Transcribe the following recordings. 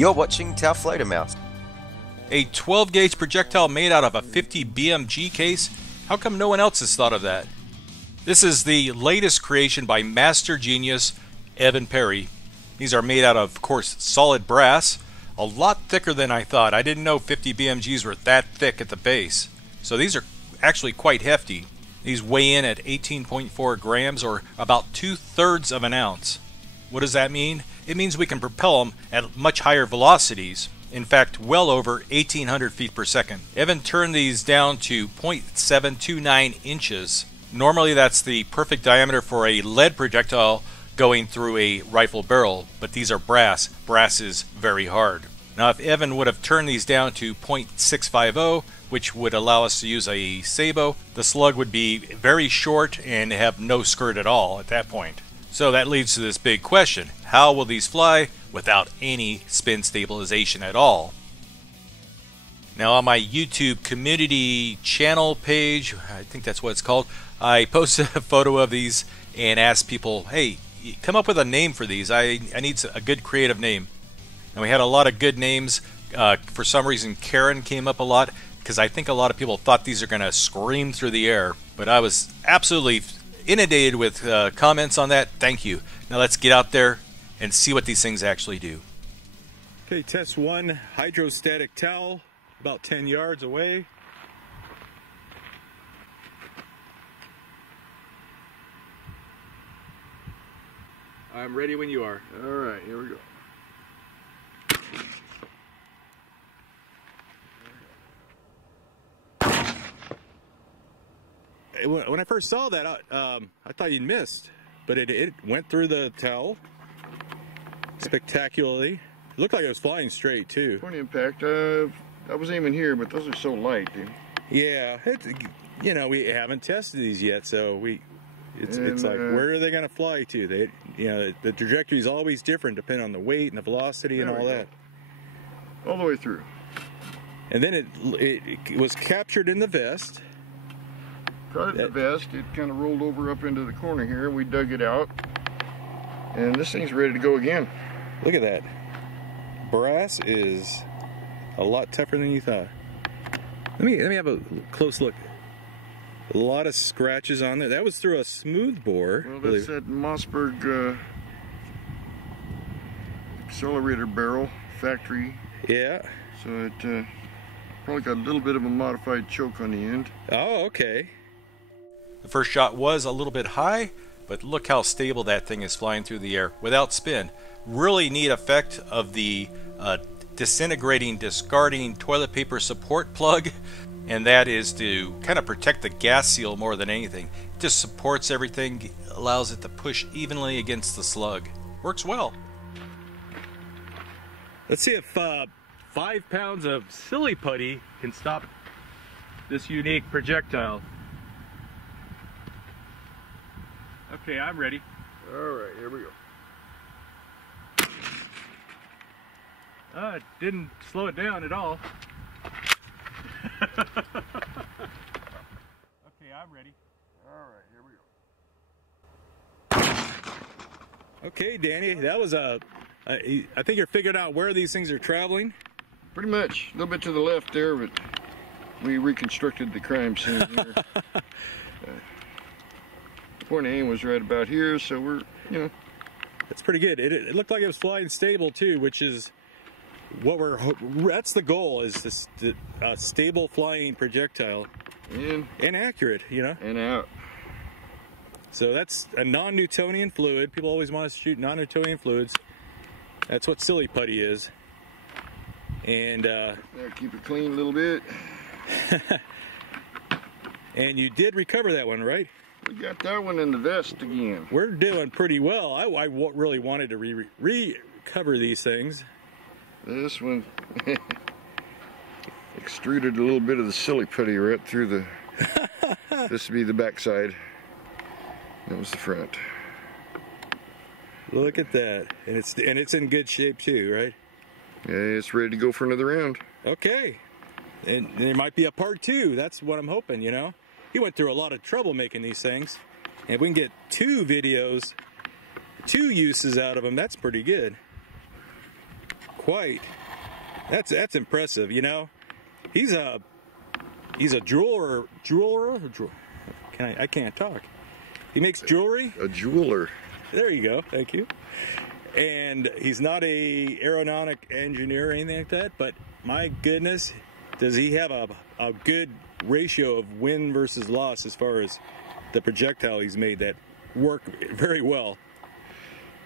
You're watching Tower Floater Mouse. A 12 gauge projectile made out of a 50 BMG case? How come no one else has thought of that? This is the latest creation by master genius Evan Perry. These are made out of course, solid brass, a lot thicker than I thought. I didn't know 50 BMGs were that thick at the base. So these are actually quite hefty. These weigh in at 18.4 grams, or about 2/3 of an ounce. What does that mean? It means we can propel them at much higher velocities. In fact, well over 1,800 feet per second. Evan turned these down to 0.729 inches. Normally that's the perfect diameter for a lead projectile going through a rifle barrel, but these are brass. Brass is very hard. Now if Evan would have turned these down to 0.650, which would allow us to use a sabot, the slug would be very short and have no skirt at all at that point. So that leads to this big question. How will these fly without any spin stabilization at all? Now on my YouTube community channel page, I think that's what it's called, I posted a photo of these and asked people, hey, come up with a name for these. I need a good creative name. And we had a lot of good names. For some reason Karen came up a lot because I think a lot of people thought these are going to scream through the air. But I was absolutely inundated with comments on that. Thank you. Now let's get out there and see what these things actually do. Okay, test one, hydrostatic towel, about 10 yards away. I'm ready when you are. All right, here we go. When I first saw that, I thought you'd missed, but it went through the towel spectacularly. It looked like it was flying straight too. Point impact. I was aiming here, but those are so light, dude. Yeah, you know, we haven't tested these yet, so it's like, where are they going to fly to? The trajectory is always different depending on the weight and the velocity and all that. All the way through. And then it was captured in the vest. Caught it in the vest. It kind of rolled over up into the corner here. We dug it out, and this thing's ready to go again. Look at that. Brass is a lot tougher than you thought. Let me have a close look. A lot of scratches on there. That was through a smooth bore. Well, that's that Mossberg accelerator barrel factory. Yeah. So it probably got a little bit of a modified choke on the end. Oh, okay. The first shot was a little bit high, but look how stable that thing is flying through the air without spin. Really neat effect of the disintegrating, discarding toilet paper support plug, and that is to kind of protect the gas seal more than anything. It just supports everything, allows it to push evenly against the slug. Works well. Let's see if 5 pounds of silly putty can stop this unique projectile. Okay, I'm ready. All right, here we go. It didn't slow it down at all. Okay, I'm ready. All right, here we go. Okay, Danny, that was I think you're figuring out where these things are traveling. Pretty much. A little bit to the left there, but we reconstructed the crime scene here. The point of aim was right about here, so we're, you know. That's pretty good. It looked like it was flying stable too, which is what that's the goal, is this stable flying projectile. And accurate, you know. And out. So that's a non-Newtonian fluid. People always want to shoot non-Newtonian fluids. That's what silly putty is. And there, keep it clean a little bit. And you did recover that one, right? We got that one in the vest again. We're doing pretty well. I really wanted to recover these things. This one extruded a little bit of the silly putty right through the. This would be the back side. That was the front. Look at that, and it's in good shape too, right? Yeah, it's ready to go for another round. Okay, and there might be a part 2. That's what I'm hoping. You know, he went through a lot of trouble making these things, and if we can get 2 videos, 2 uses out of them, that's pretty good. quite. That's impressive, you know. He's a jeweler. I can't talk. He makes jewelry. A jeweler. There you go. Thank you. And he's not a aeronautic engineer or anything like that, but my goodness, does he have a good ratio of win versus loss as far as the projectile he's made that work very well.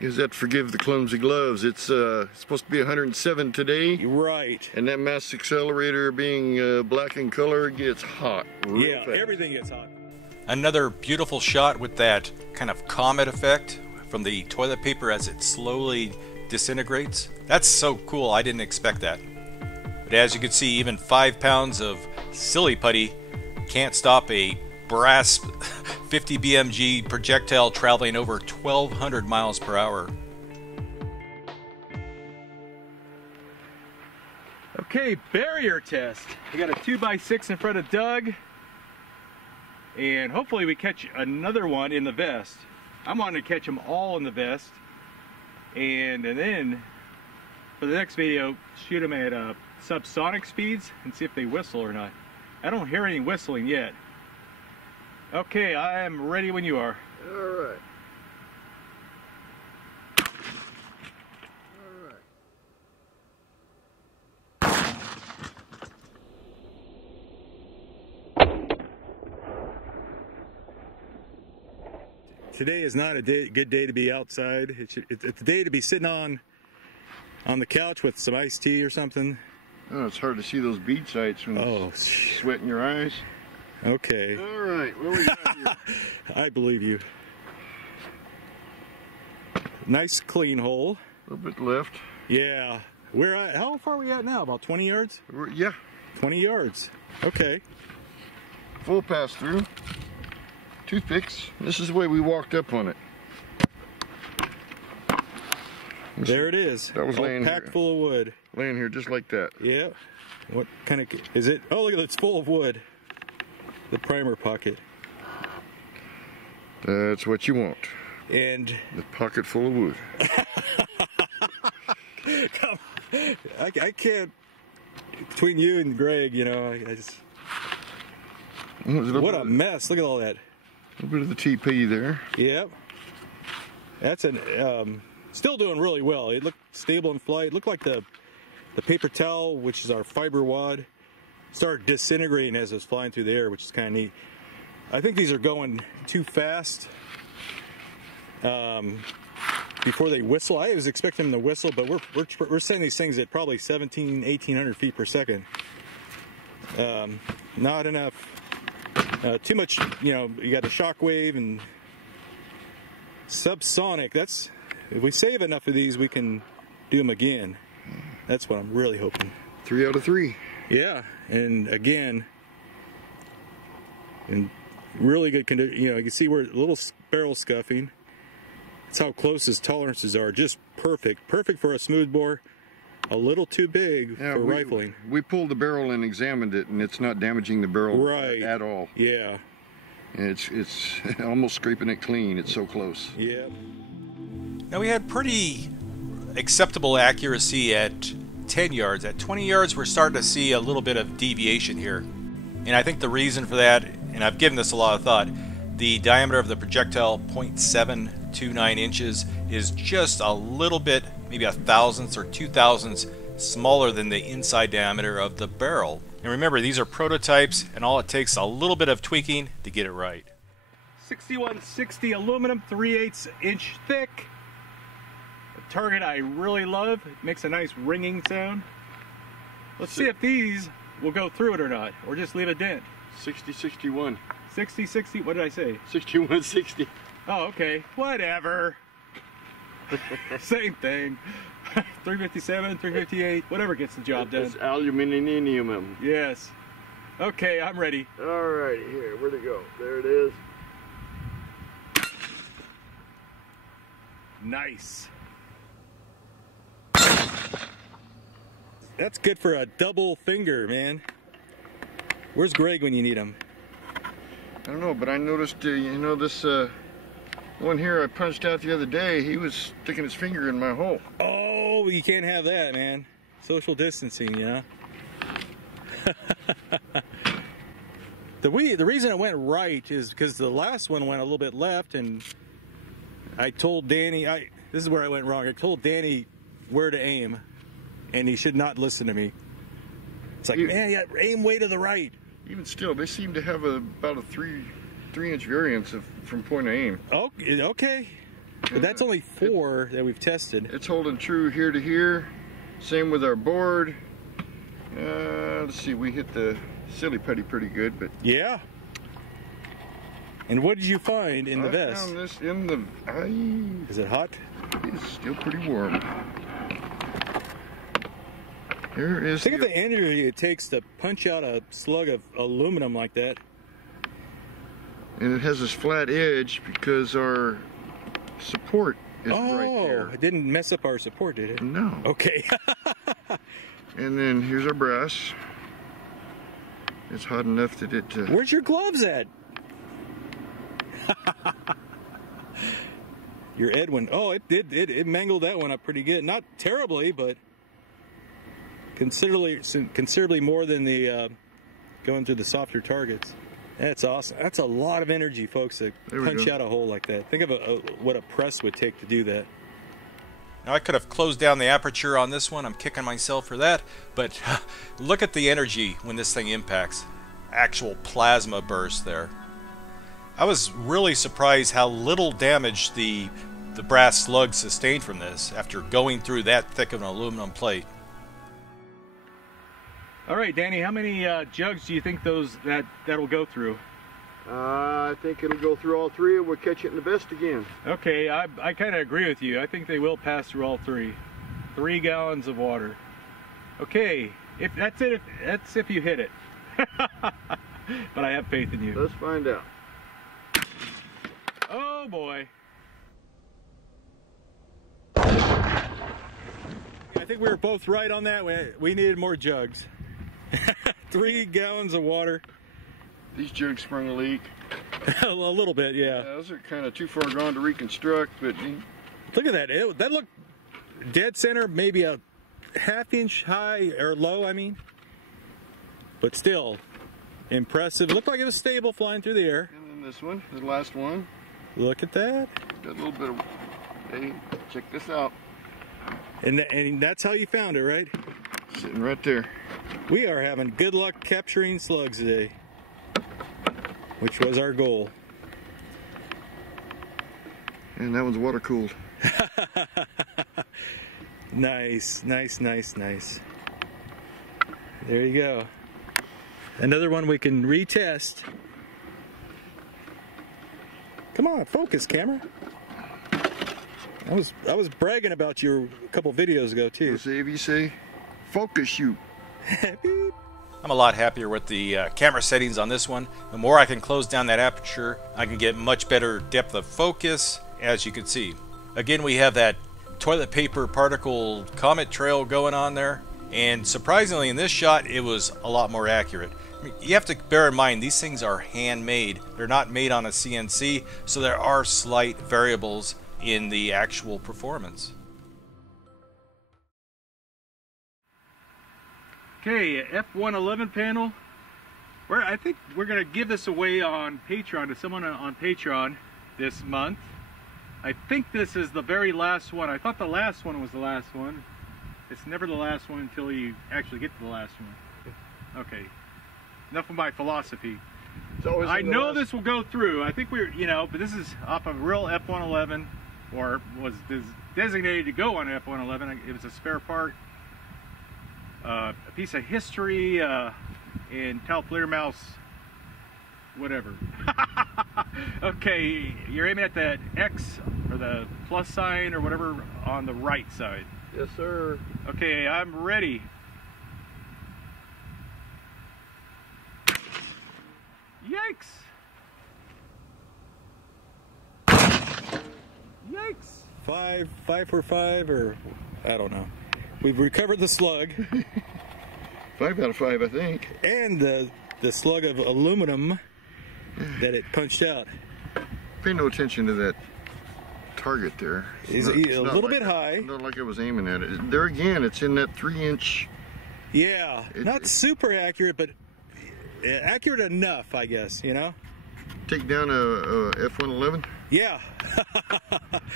Is that forgive the clumsy gloves? It's supposed to be 107 today. Right. And that mass accelerator being black in color gets hot. Yeah, fast. Everything gets hot. Another beautiful shot with that kind of comet effect from the toilet paper as it slowly disintegrates. That's so cool. I didn't expect that. But as you can see, even 5 pounds of silly putty can't stop a brass 50 BMG projectile traveling over 1,200 miles per hour. Okay, barrier test. We got a 2x6 in front of Doug, and hopefully we catch another one in the vest. I'm wanting to catch them all in the vest, and then for the next video, shoot them at subsonic speeds and see if they whistle or not. I don't hear any whistling yet. Okay, I am ready when you are. All right. Today is not a good day to be outside. It's a day to be sitting on the couch with some iced tea or something. Oh, it's hard to see those bead sights when it's sweat in your eyes. Okay. All right, what we got here? I believe you. Nice clean hole. A little bit left. Yeah. How far are we at now? About 20 yards? Yeah. 20 yards. Okay. Full pass through. Toothpicks. This is the way we walked up on it. There it is. That was laying packed here. full of wood. Laying here just like that. Yeah. What kind of is it? Oh, look at it. It's full of wood. The primer pocket. That's what you want. And the pocket full of wood. I can't. Between you and Greg, you know, I just. What a mess! Look at all that. A little bit of the TP there. Yep. That's still doing really well. It looked stable in flight. It looked like the paper towel, which is our fiber wad, started disintegrating as it was flying through the air, which is kind of neat. I think these are going too fast before they whistle. I was expecting them to whistle, but we're sending these things at probably 1,800 feet per second. Not enough. Too much, you know, you got a shock wave and subsonic. That's, if we save enough of these, we can do them again. That's what I'm really hoping. 3 out of 3. Yeah, and again, in really good condition. You know, you can see where a little barrel scuffing. That's how close his tolerances are. Just perfect. Perfect for a smoothbore. A little too big for rifling. We pulled the barrel and examined it, and it's not damaging the barrel at all. Yeah. It's almost scraping it clean. It's so close. Yeah. Now we had pretty acceptable accuracy at 10 yards. At 20 yards, we're starting to see a little bit of deviation here. And I think the reason for that, and I've given this a lot of thought, the diameter of the projectile, 0.729 inches, is just a little bit, maybe 1,000th or 2,000ths smaller than the inside diameter of the barrel. And remember, these are prototypes, and all it takes is a little bit of tweaking to get it right. 6160 aluminum, 3/8 inch thick. A target I really love. It makes a nice ringing sound. Let's see if these will go through it or not, or just leave a dent. 6061. 6060, what did I say? 6160. Oh, okay, whatever. Same thing. 357, 358, whatever gets the job done. It's aluminum. Yes. Okay, I'm ready. All right, here, where'd it go? There it is. Nice. That's good for a double finger, man. Where's Greg when you need him? I don't know, but I noticed, you know, this one here I punched out the other day, he was sticking his finger in my hole. Oh, you can't have that, man. social distancing, you know. The reason it went right is because the last one went a little bit left, and I told Danny, this is where I went wrong. I told Danny where to aim, and he should not listen to me. It's like, man, you gotta aim way to the right. Even still, they seem to have about a 3-inch variance from point of aim. Oh, okay. But that's only 4 that we've tested. It's holding true here to here. Same with our board. Let's see, we hit the silly putty pretty good, but yeah. And what did you find in the vest? I found this in the. Is it hot? It's still pretty warm. Here is. Think of the energy it takes to punch out a slug of aluminum like that. And it has this flat edge because our support is right there. It didn't mess up our support, did it? No. Okay. And then here's our brass. It's hot enough that it. Where's your gloves at? Your Edwin. Oh, it mangled that one up pretty good. Not terribly, but considerably more than the going through the softer targets. That's awesome. That's a lot of energy, folks, to punch out a hole like that. Think of what a press would take to do that. Now, I could have closed down the aperture on this one. I'm kicking myself for that. But look at the energy when this thing impacts. Actual plasma burst there. I was really surprised how little damage the brass slug sustained from this after going through that thick of an aluminum plate. All right, Danny, how many jugs do you think that'll go through? I think it'll go through all 3 and we'll catch it in the vest again. Okay, I kind of agree with you. I think they will pass through all 3. 3 gallons of water. Okay, that's if you hit it. But I have faith in you. Let's find out. Oh boy. I think we were both right on that. We needed more jugs. 3 gallons of water. These jugs sprung a leak. A little bit, yeah. Those are kind of too far gone to reconstruct, but look at that. That looked dead center, maybe a ½ inch high or low, I mean. But still impressive. Looked like it was stable flying through the air. And then this one, the last one. Look at that. Got a little bit of. Hey, check this out. And that's how you found it, right? Sitting right there. We are having good luck capturing slugs today, which was our goal. And that one's water cooled. Nice, nice, nice, nice. There you go. Another one we can retest. Come on, focus, camera. I was bragging about you a couple videos ago too. Let's see if you say, focus shoot. I'm a lot happier with the camera settings on this one. The more I can close down that aperture, I can get much better depth of focus, as you can see. Again, we have that toilet paper particle comet trail going on there, and surprisingly in this shot it was a lot more accurate. I mean, you have to bear in mind these things are handmade. They're not made on a CNC, so there are slight variables in the actual performance. Okay, F111 panel. I think we're going to give this away on Patreon to someone on Patreon this month. I think this is the very last one. I thought the last one was the last one. It's never the last one until you actually get to the last one. Okay, enough of my philosophy. I know this will go through. I think but this is off of real F111, or was designated to go on F111. It was a spare part. A piece of history in Talpleer Mouse, whatever. Okay, you're aiming at the X or the plus sign or whatever on the right side. Yes, sir. Okay, I'm ready. Yikes! Yikes! 5 for 5, or I don't know. We've recovered the slug. 5 out of 5, I think. And the slug of aluminum that it punched out. Pay no attention to that target there. He's a little bit high. Not like I was aiming at it. There again, it's in that 3-inch. Yeah, not super accurate, but accurate enough, I guess, you know? Take down a F-111? Yeah.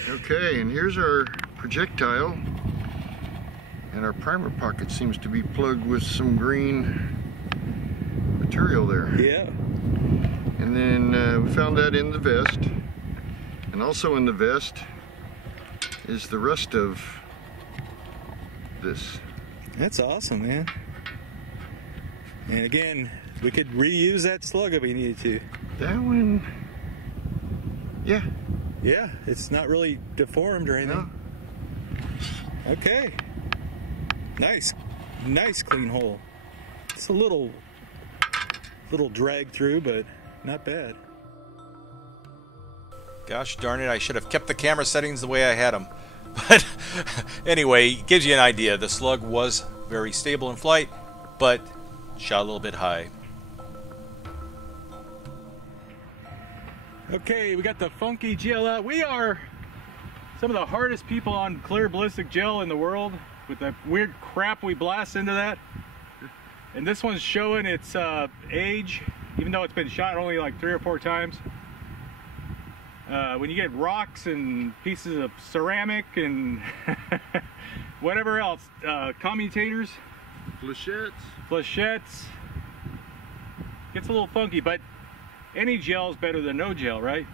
Okay, and here's our projectile. And our primer pocket seems to be plugged with some green material there. Yeah. And then we found that in the vest. And also in the vest is the rest of this. That's awesome, man. And again, we could reuse that slug if we needed to. That one, yeah. Yeah, it's not really deformed or anything. No. Okay. Nice clean hole. It's a little drag through, but not bad. Gosh darn it, I should have kept the camera settings the way I had them. But anyway, it gives you an idea. The slug was very stable in flight, but shot a little bit high. Okay, we got the funky gel out. We are some of the hardest people on clear ballistic gel in the world with the weird crap we blast into that. And this one's showing its age, even though it's been shot only like 3 or 4 times. When you get rocks and pieces of ceramic and whatever else, commutators, flechettes, gets a little funky, but any gel is better than no gel, right?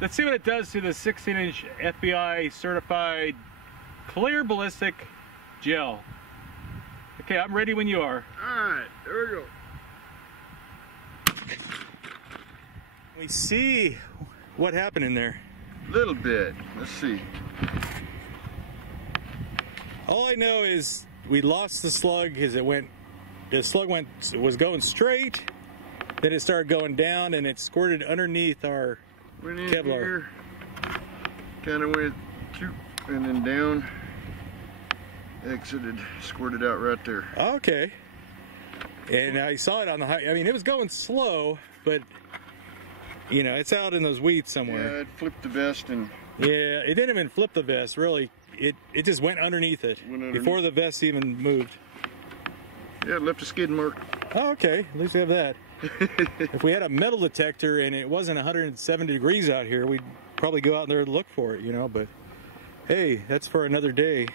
Let's see what it does to the 16-inch FBI certified clear ballistic gel. Okay, I'm ready when you are. Alright, there we go. We see what happened in there. Little bit. Let's see. All I know is we lost the slug as the slug was going straight, then it started going down and it squirted underneath our Went in Kevlar. here, kind of went through and then down, exited, squirted out right there. Okay. And I saw it on the high. I mean, it was going slow, but you know, it's out in those weeds somewhere. Yeah, it flipped the vest and... Yeah, it didn't even flip the vest, really. It just went underneath it before the vest even moved. Yeah, it left a skid mark. Oh, okay. At least we have that. If we had a metal detector and it wasn't 170 degrees out here, we'd probably go out there and look for it, you know, but hey, that's for another day.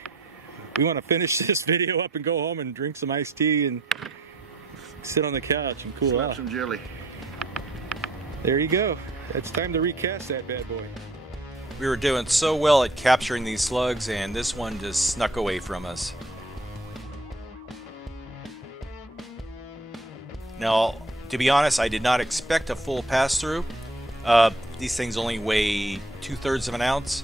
We want to finish this video up and go home and drink some iced tea and sit on the couch and cool Slap out. some jelly. There you go. It's time to recast that bad boy. We were doing so well at capturing these slugs, and this one just snuck away from us. Now, to be honest, I did not expect a full pass-through. These things only weigh 2/3 of an ounce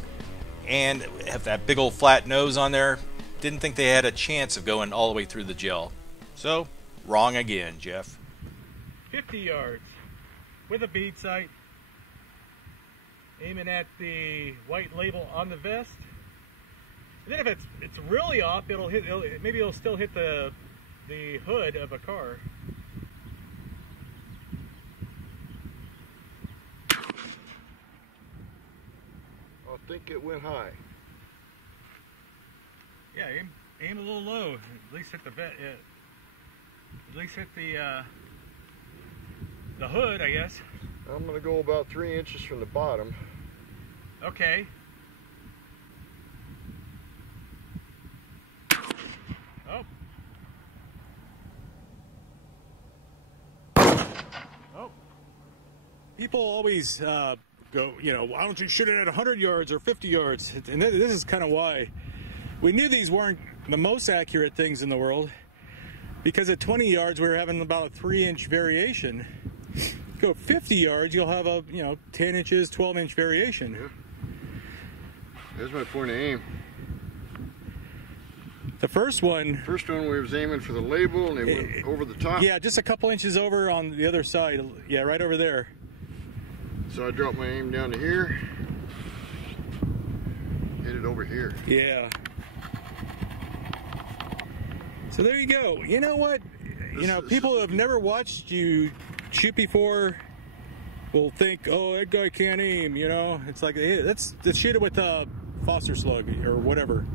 and have that big old flat nose on there. Didn't think they had a chance of going all the way through the gel. So, wrong again, Jeff. 50 yards with a bead sight, aiming at the white label on the vest. And then if it's really off, maybe it'll still hit the hood of a car. I think it went high. Yeah, aim a little low. At least hit the at least hit the hood, I guess. I'm going to go about 3 inches from the bottom. Okay. Oh. Oh. People always go, you know, why don't you shoot it at 100 yards or 50 yards? And this is kind of why. We knew these weren't the most accurate things in the world, because at 20 yards we were having about a 3-inch variation. Go 50 yards, you'll have a 10 inches, 12-inch variation. Yeah. There's my point of aim. The first one we was aiming for the label and it went over the top. Yeah, just a couple inches over on the other side. Yeah, right over there. So I dropped my aim down to here, hit it over here. Yeah. So there you go. You know what? People who have never watched you shoot before, will think, oh, that guy can't aim, you know? It's like, hey, let's shoot it with a Foster slug or whatever.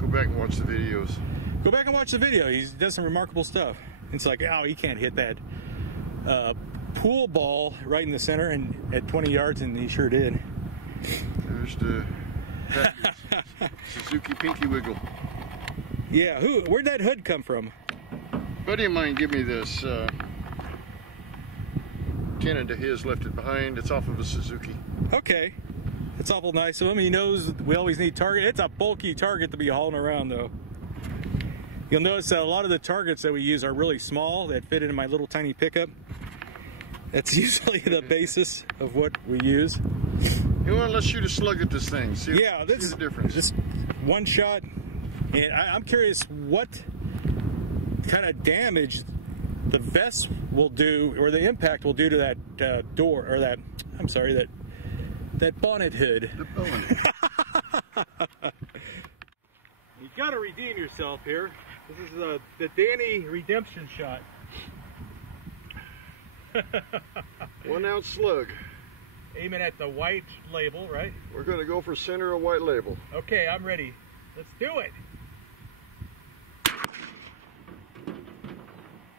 Go back and watch the videos. Go back and watch the video. He does some remarkable stuff. It's like, oh, he can't hit that pool ball right in the center and at 20 yards, and he sure did. There's the Suzuki Pinky Wiggle. Yeah, where'd that hood come from? Buddy of mine gave me this. Tenant of his left it behind. It's off of a Suzuki. Okay. It's awful nice of him. He knows we always need target. It's a bulky target to be hauling around, though. You'll notice that a lot of the targets that we use are really small, that fit into my little tiny pickup. That's usually the basis of what we use. You want to let's shoot a slug at this thing. See, yeah, this is the difference. Just one shot, and I'm curious what kind of damage the vest will do, or the impact will do to that door, or that, I'm sorry, that bonnet hood. The bonnet. You gotta redeem yourself here. This is the Danny redemption shot. 1 ounce slug. Aiming at the white label, right? We're going to go for center of white label. Okay, I'm ready. Let's do it.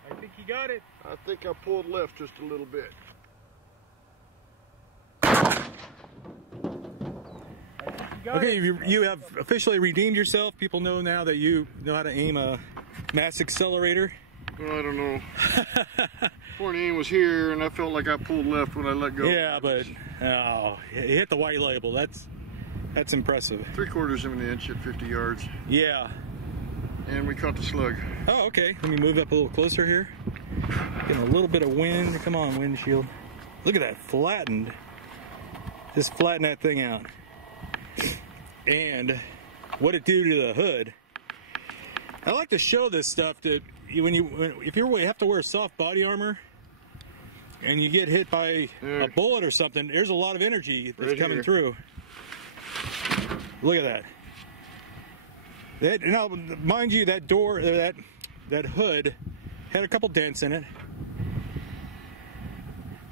I think you got it. I think I pulled left just a little bit. Okay, you have officially redeemed yourself. People know now that you know how to aim a mass accelerator. Well, I don't know. Point aim was here, and I felt like I pulled left when I let go. Yeah, but oh, you hit the white label. That's impressive. 3/4 of an inch at 50 yards. Yeah. And we caught the slug. Oh, okay. Let me move up a little closer here. Getting a little bit of wind. Come on, windshield. Look at that, flattened. Just flatten that thing out. And what it do to the hood. I like to show this stuff to if you have to wear soft body armor and you get hit by a bullet or something, there's a lot of energy that's coming through. Look at that. Now, mind you, that door, that hood had a couple dents in it,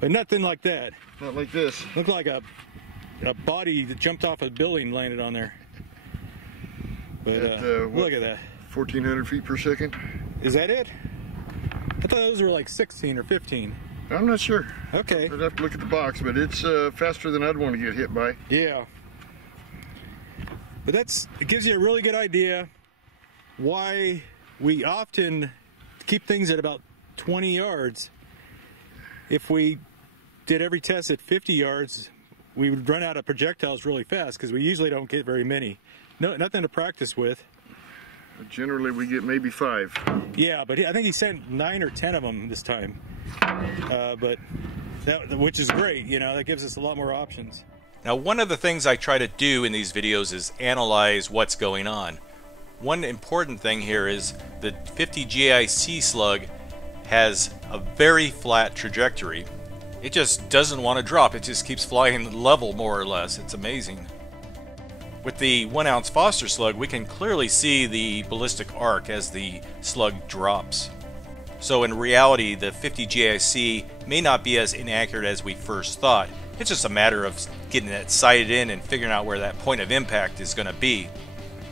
but nothing like that. Not like this. Looked like a body that jumped off a building landed on there. But look at that. 1,400 feet per second. Is that it? I thought those were like 16 or 15. I'm not sure. Okay. I'd have to look at the box, but it's faster than I'd want to get hit by. Yeah. But it gives you a really good idea why we often keep things at about 20 yards. If we did every test at 50 yards, we would run out of projectiles really fast because we usually don't get very many. No, nothing to practice with. Generally, we get maybe 5. Yeah, but I think he sent 9 or 10 of them this time. Which is great, you know, that gives us a lot more options. Now, one of the things I try to do in these videos is analyze what's going on. One important thing here is the 50 GIC slug has a very flat trajectory. It just doesn't want to drop. It just keeps flying level, more or less. It's amazing. With the 1 ounce Foster slug, we can clearly see the ballistic arc as the slug drops. So in reality, the 50 GIC may not be as inaccurate as we first thought. It's just a matter of getting that sighted in and figuring out where that point of impact is going to be.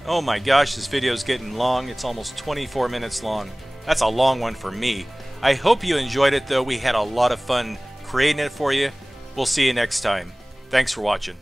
Oh my gosh, this video is getting long. It's almost 24 minutes long. That's a long one for me. I hope you enjoyed it, though. We had a lot of fun creating it for you. We'll see you next time. Thanks for watching.